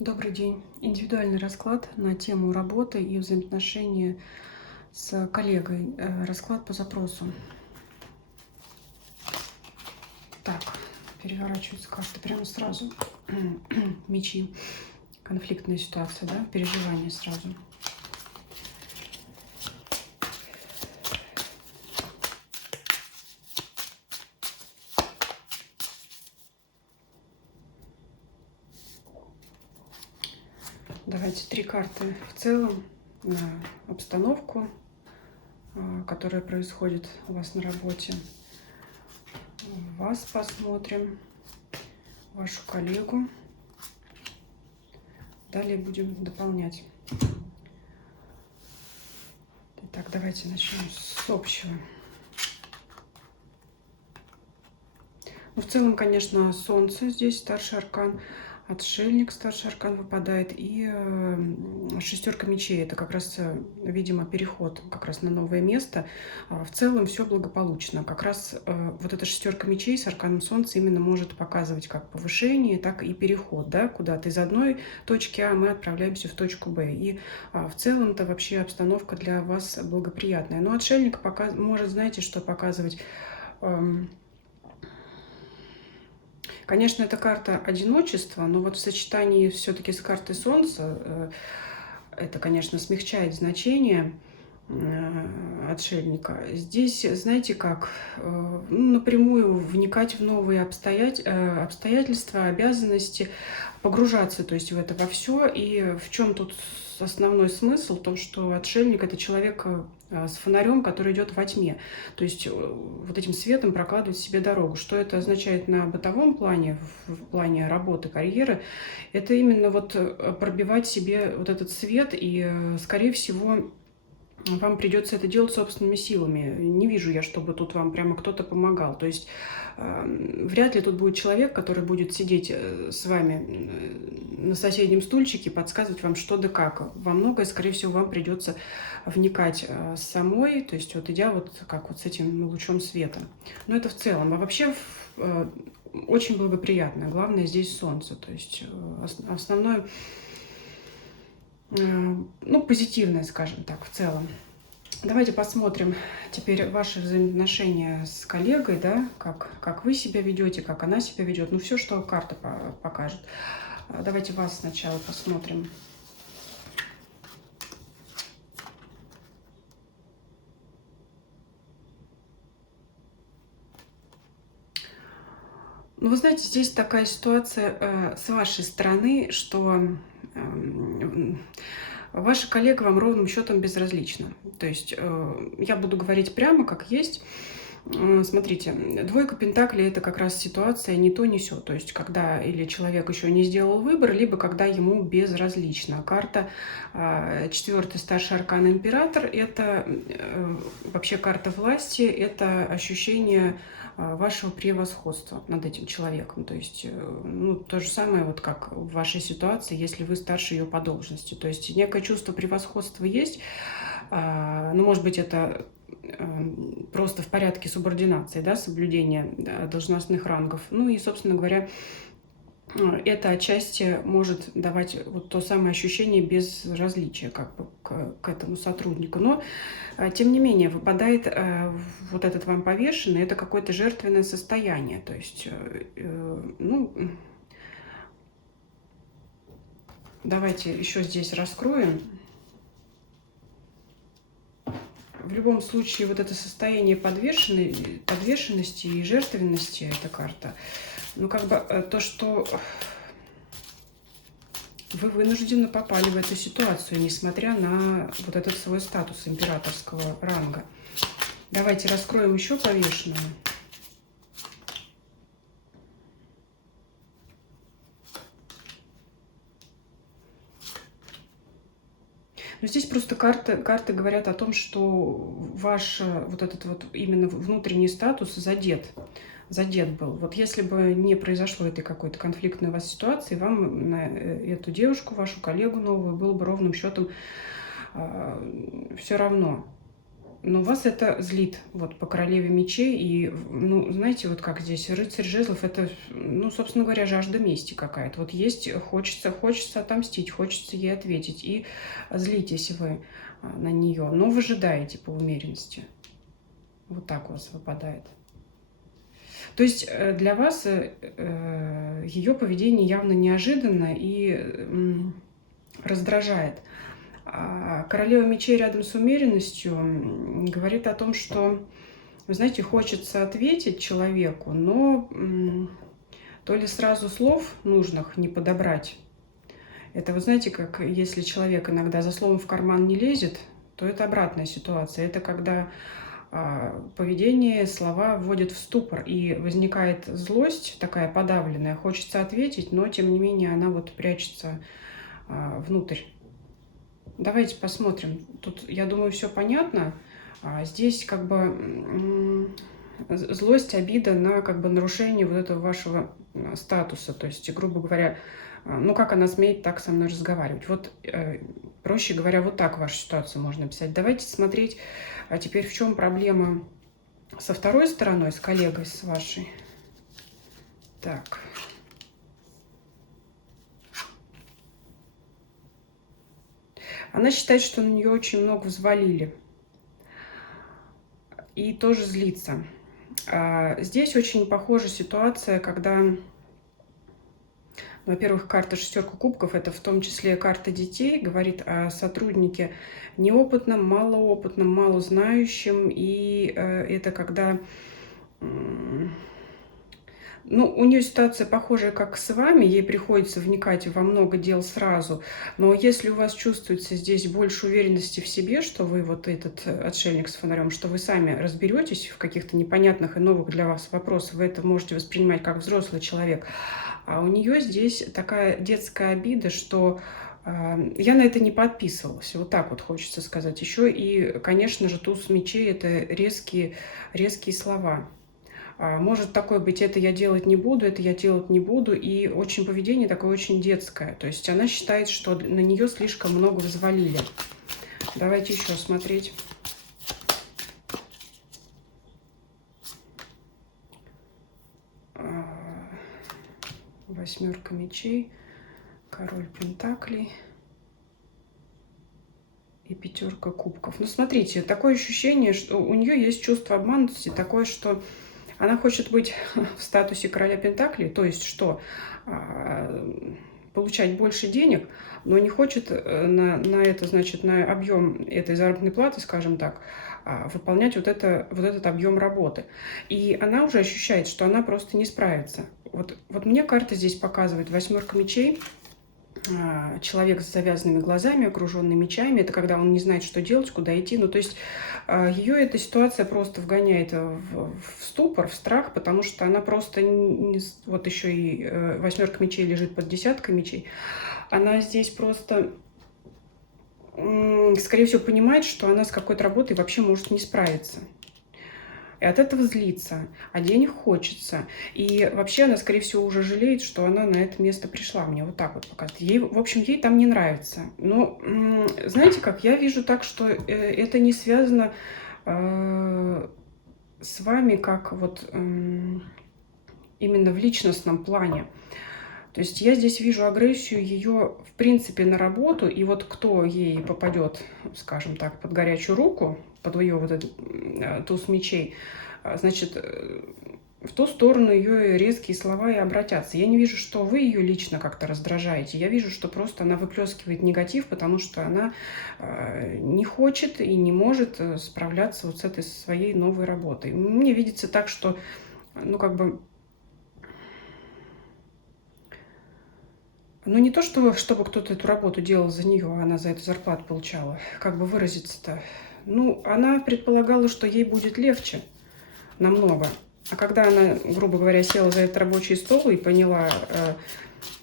Добрый день. Индивидуальный расклад на тему работы и взаимоотношения с коллегой. Расклад по запросу. Так, переворачиваются карты прямо сразу. Мечи. Конфликтная ситуация, да? Переживания сразу. Давайте три карты в целом на обстановку, которая происходит у вас на работе. Вас посмотрим, вашу коллегу. Далее будем дополнять. Итак, давайте начнем с общего. Ну, в целом, конечно, Солнце здесь, старший аркан, Отшельник, старший аркан выпадает, и шестерка мечей. Это как раз, видимо, переход как раз на новое место. В целом все благополучно. Как раз вот эта шестерка мечей с арканом Солнца именно может показывать как повышение, так и переход, да, куда-то из одной точки А мы отправляемся в точку Б. И в целом-то вообще обстановка для вас благоприятная. Но Отшельник может, знаете, что показывать? Конечно, это карта одиночества, но вот в сочетании все-таки с картой Солнца это, конечно, смягчает значение отшельника. Здесь, знаете как, ну, напрямую вникать в новые обстоятельства, обязанности, погружаться, то есть в это во все. И в чем тут основной смысл? В том, что отшельник — это человек с фонарем, который идет во тьме. То есть вот этим светом прокладывать себе дорогу. Что это означает на бытовом плане, в плане работы, карьеры? Это именно вот пробивать себе вот этот свет, и, скорее всего, вам придется это делать собственными силами. Не вижу я, чтобы тут вам прямо кто-то помогал. То есть вряд ли тут будет человек, который будет сидеть с вами на соседнем стульчике, подсказывать вам что да как. Во многое, скорее всего, вам придется вникать самой, то есть вот идя вот как вот с этим лучом света. Но это в целом. А вообще очень благоприятно. Главное здесь Солнце. То есть основное, ну, позитивное, скажем так, в целом. Давайте посмотрим теперь ваши взаимоотношения с коллегой, да, как вы себя ведете, как она себя ведет. Ну, все, что карта покажет. Давайте вас сначала посмотрим. Ну, вы знаете, здесь такая ситуация с вашей стороны, что ваша коллега вам ровным счетом безразлична. То есть я буду говорить прямо, как есть. Смотрите, двойка пентаклей — это как раз ситуация ни то, ни сё. То есть когда или человек еще не сделал выбор, либо когда ему безразлично. Карта четвертый, старший аркан император — это вообще карта власти, это ощущение вашего превосходства над этим человеком. То есть, ну, то же самое, вот как в вашей ситуации, если вы старше ее по должности. То есть некое чувство превосходства есть, ну, может быть, это просто в порядке субординации, да, соблюдения должностных рангов. Ну и, собственно говоря, это отчасти может давать вот то самое ощущение безразличия как бы к этому сотруднику. Но, тем не менее, выпадает вот этот вам повешенный, это какое-то жертвенное состояние. То есть, ну, давайте еще здесь раскроем. В любом случае, вот это состояние подвешенности и жертвенности, эта карта, ну, как бы то, что вы вынужденно попали в эту ситуацию, несмотря на вот этот свой статус императорского ранга. Давайте раскроем еще повешенную. Но здесь просто карты говорят о том, что ваш вот этот вот именно внутренний статус задет был. Вот если бы не произошло этой какой-то конфликтной у вас ситуации, вам на эту девушку, вашу коллегу новую, было бы ровным счетом все равно. но вас это злит, вот по королеве мечей, и, ну, знаете, вот как здесь рыцарь жезлов, это, ну, собственно говоря, жажда мести какая-то. Вот есть, хочется отомстить, хочется ей ответить, и злитесь вы на нее, но выжидаете по умеренности. Вот так у вас выпадает. То есть для вас ее поведение явно неожиданно и раздражает. Королева мечей рядом с умеренностью говорит о том, что, вы знаете, хочется ответить человеку, но то ли сразу слов нужных не подобрать. Это, вы знаете, как если человек иногда за словом в карман не лезет, то это обратная ситуация. Это когда поведение, слова вводят в ступор, и возникает злость такая подавленная. Хочется ответить, но тем не менее она вот прячется внутрь. Давайте посмотрим. Тут, я думаю, все понятно. Здесь как бы злость, обида на как бы нарушение вот этого вашего статуса. То есть, грубо говоря, ну как она смеет так со мной разговаривать. Вот, проще говоря, вот так вашу ситуацию можно описать. Давайте смотреть, а теперь в чем проблема со второй стороной, с коллегой, с вашей. Так. Она считает, что на нее очень много взвалили. И тоже злится. Здесь очень похожа ситуация, когда, во-первых, карта шестерка кубков, это в том числе карта детей, говорит о сотруднике неопытном, малоопытном, малознающем. И это когда... Ну, у нее ситуация похожая, как с вами, ей приходится вникать во много дел сразу, но если у вас чувствуется здесь больше уверенности в себе, что вы вот этот отшельник с фонарем, что вы сами разберетесь в каких-то непонятных и новых для вас вопросах, вы это можете воспринимать как взрослый человек, а у нее здесь такая детская обида, что я на это не подписывалась, вот так вот хочется сказать. Еще и, конечно же, туз мечей – это резкие слова. Может такое быть, это я делать не буду, это я делать не буду. И очень поведение такое очень детское. То есть она считает, что на нее слишком много взвалили. Давайте еще смотреть. Восьмерка мечей, король пентаклей и пятерка кубков. Ну, смотрите, такое ощущение, что у нее есть чувство обманутости, такое, что она хочет быть в статусе короля пентаклей, то есть что? Получать больше денег, но не хочет на это, значит, на объем этой заработной платы, скажем так, выполнять вот этот объем работы. И она уже ощущает, что она просто не справится. Вот мне карта здесь показывает восьмерка мечей. Человек с завязанными глазами, окруженный мечами, это когда он не знает, что делать, куда идти. Ну, то есть ее эта ситуация просто вгоняет в ступор, в страх, потому что она просто, вот еще и восьмерка мечей лежит под десяткой мечей, она здесь просто, скорее всего, понимает, что она с какой-то работой вообще может не справиться. И от этого злится, а денег хочется. И вообще она, скорее всего, уже жалеет, что она на это место пришла. Мне вот так вот показывает. Ей, в общем, ей там не нравится. Но, знаете как, я вижу так, что это не связано с вами, как вот именно в личностном плане. То есть я здесь вижу агрессию ее, в принципе, на работу, и вот кто ей попадет, скажем так, под горячую руку, под ее вот этот туз мечей, значит, в ту сторону ее резкие слова и обратятся. Я не вижу, что вы ее лично как-то раздражаете. Я вижу, что просто она выплескивает негатив, потому что она не хочет и не может справляться вот с этой своей новой работой. Мне видится так, что, ну, как бы, ну, не то, чтобы кто-то эту работу делал за нее, а она за эту зарплату получала. Как бы выразиться-то? Ну, она предполагала, что ей будет легче намного. А когда она, грубо говоря, села за этот рабочий стол и поняла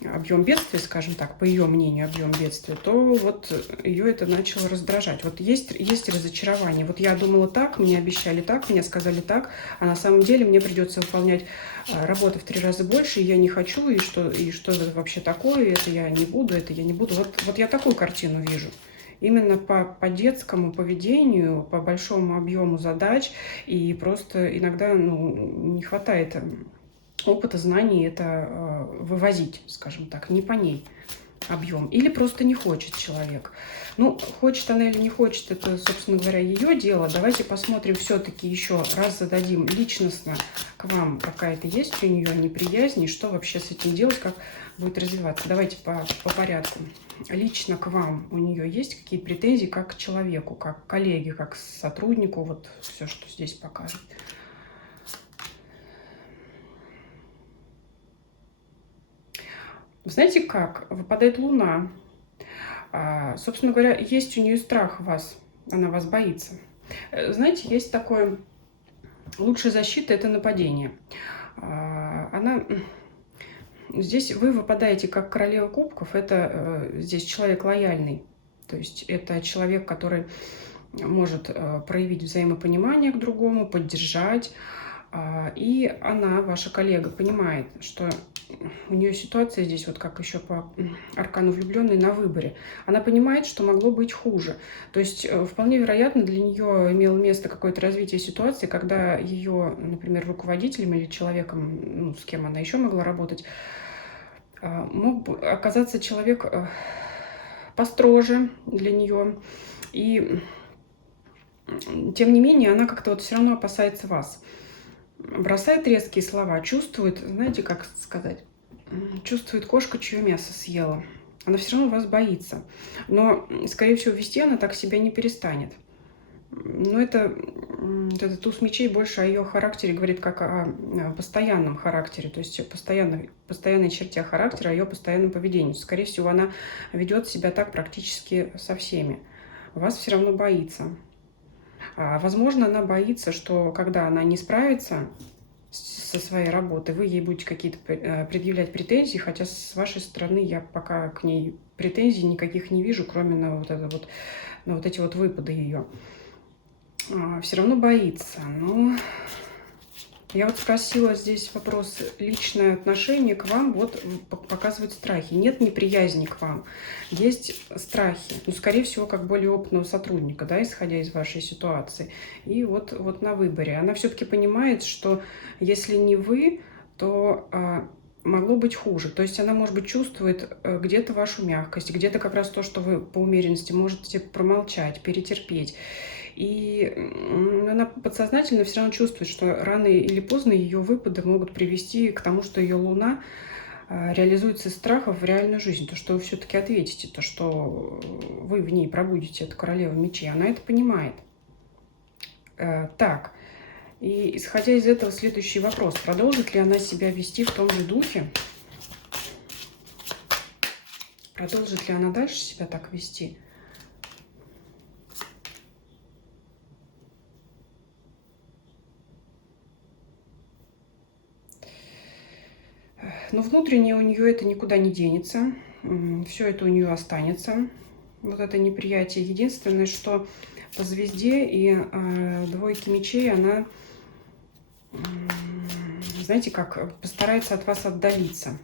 объем бедствия, скажем так, по ее мнению, объем бедствия, то вот ее это начало раздражать. Вот есть разочарование. Вот я думала так, мне обещали так, мне сказали так, а на самом деле мне придется выполнять работу в 3 раза больше, и я не хочу, и что это вообще такое, это я не буду. Вот я такую картину вижу. именно по детскому поведению, по большому объему задач, и просто иногда не хватает опыта, знаний это вывозить, скажем так, не по ней объем. Или просто не хочет человек. Ну, хочет она или не хочет, это, собственно говоря, ее дело. Давайте посмотрим все-таки еще раз, зададим личностно к вам какая-то есть у нее неприязнь, и что вообще с этим делать, как будет развиваться. Давайте по порядку. Лично к вам у нее есть какие-то претензии как к человеку, как к коллеге, как к сотруднику, вот все, что здесь покажет. Знаете как? Выпадает Луна. Собственно говоря, есть у нее страх вас, она вас боится. Знаете, есть такое, лучшая защита – это нападение. Здесь вы выпадаете как королева кубков, это здесь человек лояльный. То есть это человек, который может проявить взаимопонимание к другому, поддержать. И она, ваша коллега, понимает, что у нее ситуация здесь, вот как еще по аркану влюбленной, на выборе. Она понимает, что могло быть хуже. То есть вполне вероятно, для нее имело место какое-то развитие ситуации, когда ее, например, руководителем или человеком, с кем она еще могла работать, мог оказаться человек построже для нее. И тем не менее, она как-то вот все равно опасается вас. Бросает резкие слова, чувствует, знаете, как сказать, чувствует кошка, чье мясо съела. Она все равно вас боится. Но, скорее всего, вести она так себя не перестанет. Но это туз мечей больше о ее характере говорит как о постоянном характере, то есть постоянной черте характера, о ее постоянном поведении. Скорее всего, она ведет себя так практически со всеми. Вас все равно боится. Возможно, она боится, что когда она не справится со своей работой, вы ей будете какие-то предъявлять претензии, хотя с вашей стороны я пока к ней претензий никаких не вижу, кроме на вот эти вот выпады ее. Все равно боится. Ну, я вот спросила здесь вопрос личное отношение к вам, вот показывают страхи. Нет неприязни к вам, есть страхи. Ну, скорее всего, как более опытного сотрудника, да, исходя из вашей ситуации. И вот на выборе. Она все-таки понимает, что если не вы, то могло быть хуже. То есть она, может быть, чувствует где-то вашу мягкость, где-то как раз то, что вы по умеренности можете промолчать, перетерпеть. И она подсознательно все равно чувствует, что рано или поздно ее выпады могут привести к тому, что ее Луна реализуется из страхов в реальную жизнь. То, что вы все-таки ответите, то, что вы в ней пробудите эту королеву мечей. Она это понимает. Так, и исходя из этого следующий вопрос. Продолжит ли она себя вести в том же духе? Продолжит ли она дальше себя так вести? Но внутренне у нее это никуда не денется. Все это у нее останется. Вот это неприятие. Единственное, что по звезде и двойке мечей она, знаете, как постарается от вас отдалиться.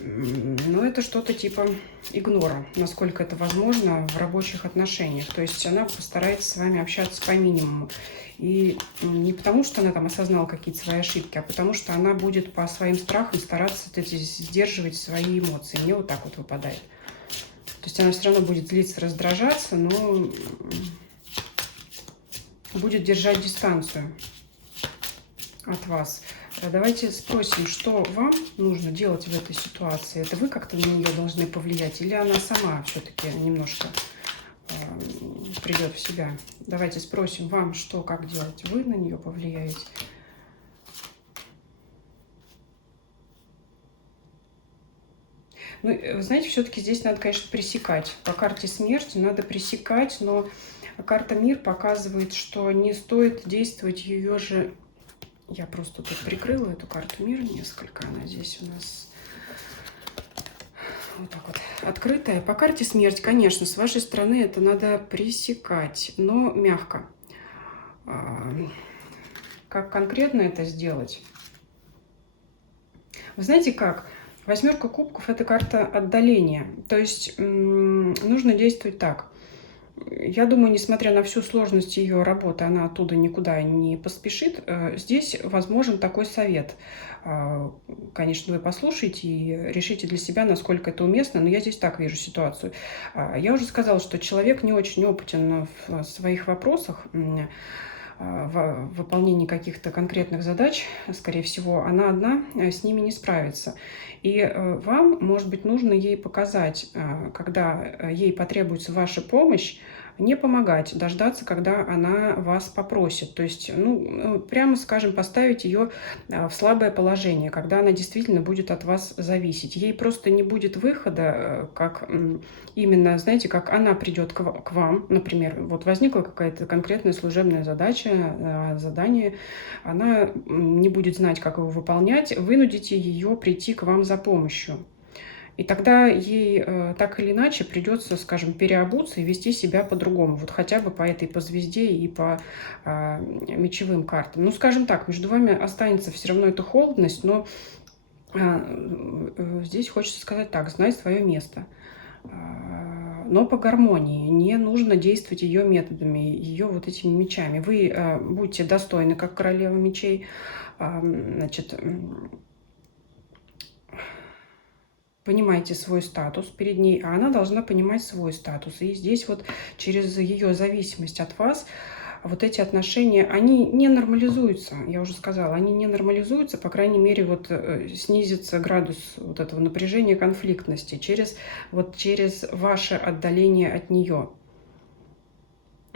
Но это что-то типа игнора, насколько это возможно в рабочих отношениях. То есть она постарается с вами общаться по минимуму. И не потому, что она там осознала какие-то свои ошибки, а потому что она будет по своим страхам стараться сдерживать свои эмоции. Мне вот так вот выпадает. То есть она все равно будет злиться, раздражаться, но будет держать дистанцию от вас. Давайте спросим, что вам нужно делать в этой ситуации. Это вы как-то на нее должны повлиять, или она сама все-таки немножко придет в себя? Давайте спросим вам, что, как делать. Вы на нее повлияете? Ну, знаете, все-таки здесь надо, конечно, пресекать. По карте смерти надо пресекать, но карта мир показывает, что не стоит действовать ее же. Я просто тут прикрыла эту карту мира несколько. Она здесь у нас вот так вот открытая. По карте смерть, конечно, с вашей стороны это надо пресекать, но мягко. Как конкретно это сделать? Вы знаете как? Восьмерка кубков – это карта отдаления. То есть нужно действовать так. Я думаю, несмотря на всю сложность ее работы, она оттуда никуда не поспешит. Здесь возможен такой совет. А, Конечно, вы послушаете и решите для себя, насколько это уместно, но я здесь так вижу ситуацию. Я уже сказала, что человек не очень опытен в своих вопросах, в выполнении каких-то конкретных задач, скорее всего, она одна с ними не справится. И вам, может быть, нужно ей показать, когда ей потребуется ваша помощь, не помогать, дождаться, когда она вас попросит. То есть, ну, прямо скажем, поставить ее в слабое положение, когда она действительно будет от вас зависеть. Ей просто не будет выхода, как именно, знаете, как она придет к вам, например, вот возникла какая-то конкретная служебная задача, задание, она не будет знать, как его выполнять, вынудите ее прийти к вам за помощью. И тогда ей так или иначе придется, скажем, переобуться и вести себя по-другому. Вот хотя бы по звезде и по мечевым картам. Ну, скажем так, между вами останется все равно эта холодность, но здесь хочется сказать так: знай свое место. Но по гармонии. Не нужно действовать ее методами, ее вот этими мечами. Вы будьте достойны, как королева мечей. Значит, понимаете свой статус перед ней, а она должна понимать свой статус. И здесь вот через ее зависимость от вас вот эти отношения, они не нормализуются, я уже сказала, они не нормализуются, по крайней мере, вот снизится градус вот этого напряжения, конфликтности через ваше отдаление от нее.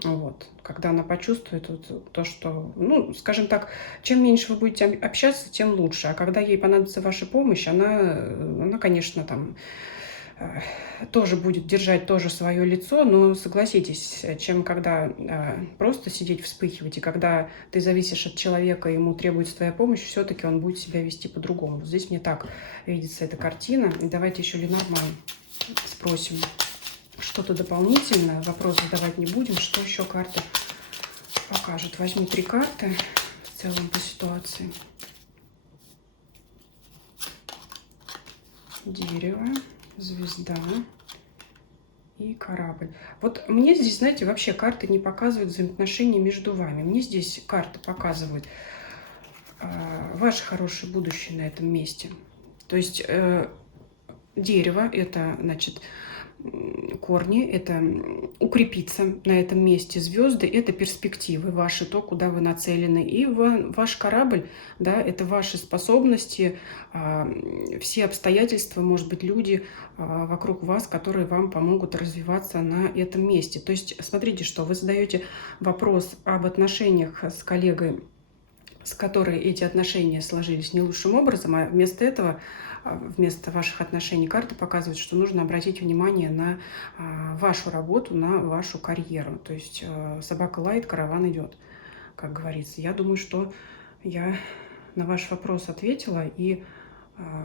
Вот. Когда она почувствует вот то, что, ну, скажем так, чем меньше вы будете общаться, тем лучше. А когда ей понадобится ваша помощь, она конечно, там тоже будет держать тоже свое лицо, но согласитесь, чем когда просто сидеть, вспыхивать, и когда ты зависишь от человека, ему требуется твоя помощь, все-таки он будет себя вести по-другому. Вот здесь мне так видится эта картина. И давайте еще Ленорман спросим что-то дополнительное. Вопрос задавать не будем. Что еще карта покажет? Возьму 3 карты в целом по ситуации. Дерево, звезда и корабль. Вот мне здесь, знаете, вообще карты не показывают взаимоотношения между вами. Мне здесь карты показывают ваше хорошее будущее на этом месте. То есть дерево — это, значит, корни, это укрепиться на этом месте. Звезды — это перспективы ваши, то, куда вы нацелены. И ваш корабль, да, это ваши способности, все обстоятельства, может быть, люди вокруг вас, которые вам помогут развиваться на этом месте. То есть смотрите, что вы задаете вопрос об отношениях с коллегой, с которой эти отношения сложились не лучшим образом, а вместо этого, вместо ваших отношений, карта показывает, что нужно обратить внимание на вашу работу, на вашу карьеру. То есть собака лает, караван идет, как говорится. Я думаю, что я на ваш вопрос ответила. И,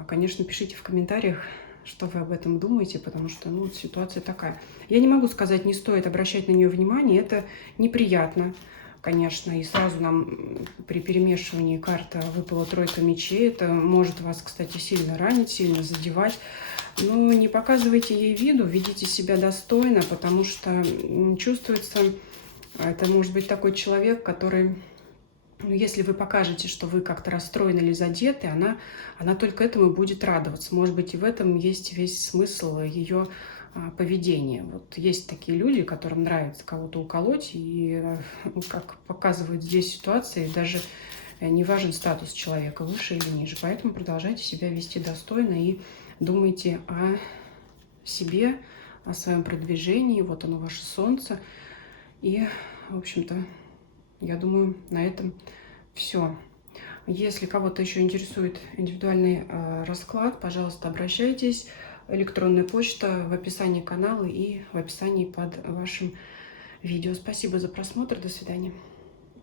конечно, пишите в комментариях, что вы об этом думаете, потому что, ну, ситуация такая. Я не могу сказать, не стоит обращать на нее внимание, это неприятно, конечно, и сразу нам при перемешивании карта выпала 3 мечей. Это может вас, кстати, сильно ранить, сильно задевать. Но не показывайте ей виду, ведите себя достойно, потому что чувствуется, это может быть такой человек, который, ну, если вы покажете, что вы как-то расстроены или задеты, она только этому будет радоваться. Может быть, и в этом есть весь смысл ее поведения. Вот есть такие люди, которым нравится кого-то уколоть, и, как показывают здесь ситуации, даже не важен статус человека, выше или ниже. Поэтому продолжайте себя вести достойно и думайте о себе, о своем продвижении. Вот оно, ваше солнце. И, в общем-то, я думаю, на этом все. Если кого-то еще интересует индивидуальный расклад, пожалуйста, обращайтесь. Электронная почта в описании канала и в описании под вашим видео. Спасибо за просмотр. До свидания.